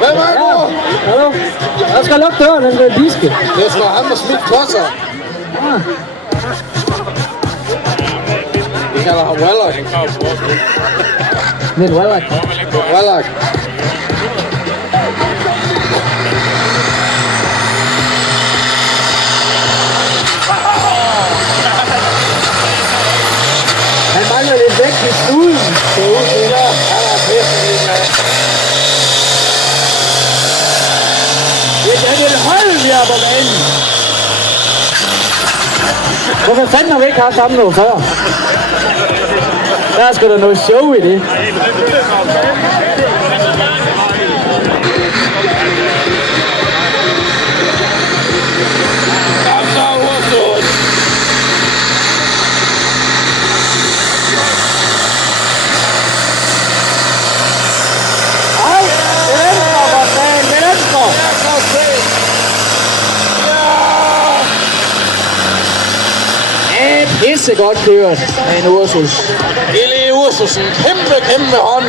Hvem er det? Hallo? Jeg skal lukke døren, den der diske. Det er sgu ham, der smidt klodser. Vi kalder ham Wallach. Lidt Wallach. Wallach. Han mangler lidt vægt i snuden. Det er ud, ja. Han er pisse, mand. Det er et hold, vi er på banen. Hvorfor fanden har vi ikke haft ham noget før? Der er sgu da noget show i det. Pisse godt kørt med en Ursus. Lille Ursusen. Kæmpe hånd.